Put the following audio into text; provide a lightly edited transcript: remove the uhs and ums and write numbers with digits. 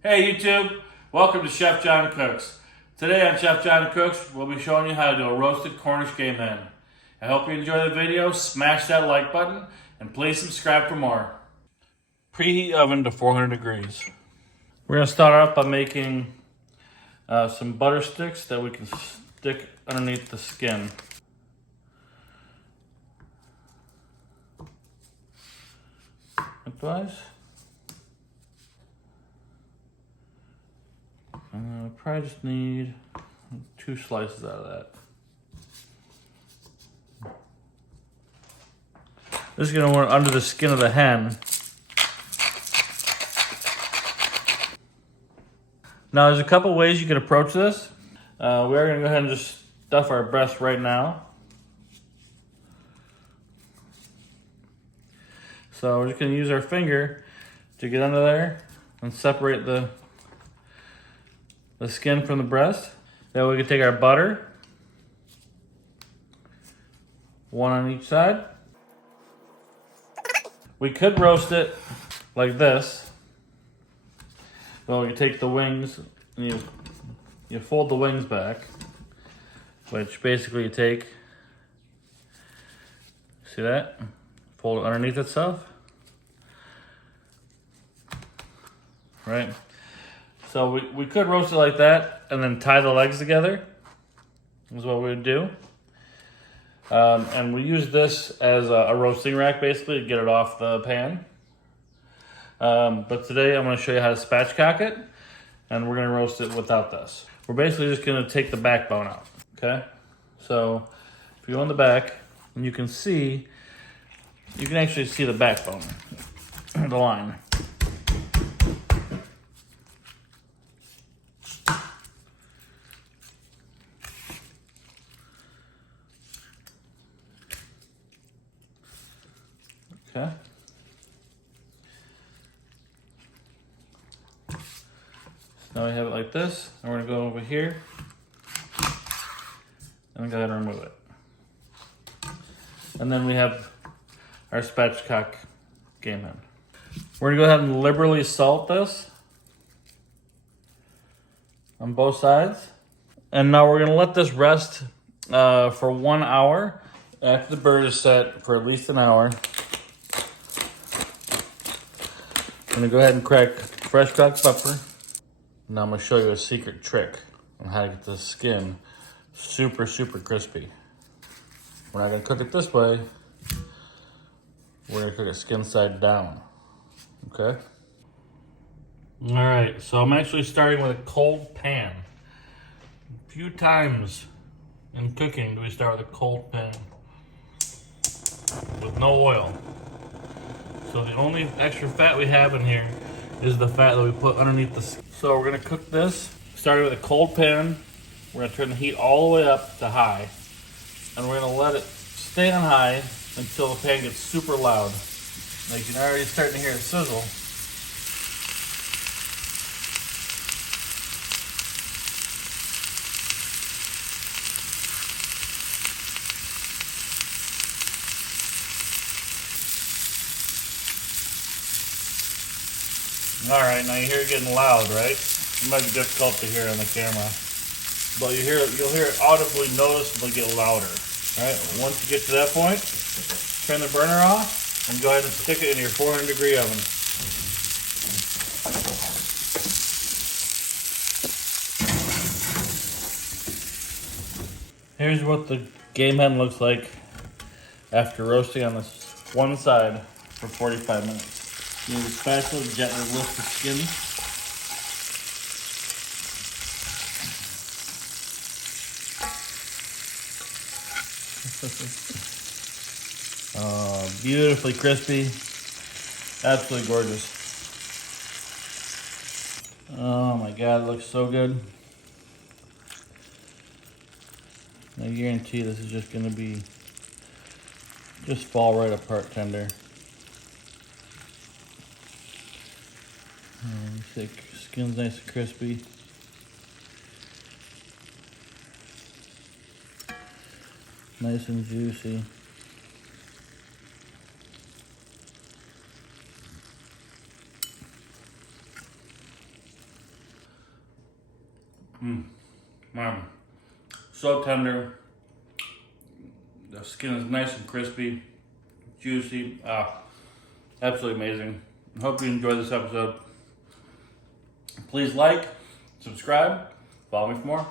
Hey YouTube, welcome to Chef John Cooks. Today on Chef John Cooks, we'll be showing you how to do a roasted Cornish Game Hen. I hope you enjoy the video, smash that like button, and please subscribe for more. Preheat oven to 400 degrees. We're going to start off by making some butter sticks that we can stick underneath the skin. Lengthwise. Probably just need 2 slices out of that. This is going to go under the skin of the hen. Now there's a couple ways you can approach this. We are going to go ahead and just stuff our breast right now. So we're just going to use our finger to get under there and separate the skin from the breast. Then we can take our butter, one on each side. We could roast it like this. Well, you take the wings and you fold the wings back, which basically you take, see that? Fold it underneath itself. Right? So we could roast it like that and then tie the legs together, is what we would do. And we use this as a roasting rack basically to get it off the pan. But today I'm going to show you how to spatchcock it, and we're going to roast it without this. We're basically just going to take the backbone out, okay? So if you go in the back, and you can actually see the backbone, the line. Okay. So now we have it like this, and we're going to go over here and go ahead and remove it. And then we have our spatchcock game hen. We're going to go ahead and liberally salt this on both sides. And now we're going to let this rest for 1 hour after the bird is set for at least an hour. I'm going to go ahead and crack fresh cracked pepper. Now I'm going to show you a secret trick on how to get the skin super crispy. We're not going to cook it this way. We're going to cook it skin side down. Okay? Alright, so I'm actually starting with a cold pan. A few times in cooking do we start with a cold pan with no oil. So the only extra fat we have in here is the fat that we put underneath the skin. So we're going to cook this, starting with a cold pan. We're going to turn the heat all the way up to high. And we're going to let it stay on high until the pan gets super loud. Like you can already start to hear it sizzle. Alright, now you hear it getting loud, right? It might be difficult to hear on the camera. But you'll hear it audibly noticeably get louder. Alright, once you get to that point, turn the burner off and go ahead and stick it in your 400-degree oven. Here's what the game hen looks like after roasting on this one side for 45 minutes. Use a spatula to gently lift the skin. Oh, beautifully crispy. Absolutely gorgeous. Oh my God, it looks so good. I guarantee this is just gonna be, just fall right apart tender. Skin's nice and crispy. Nice and juicy. Man, so tender. The skin is nice and crispy, juicy. Absolutely amazing. I hope you enjoyed this episode. Please like, subscribe, follow me for more.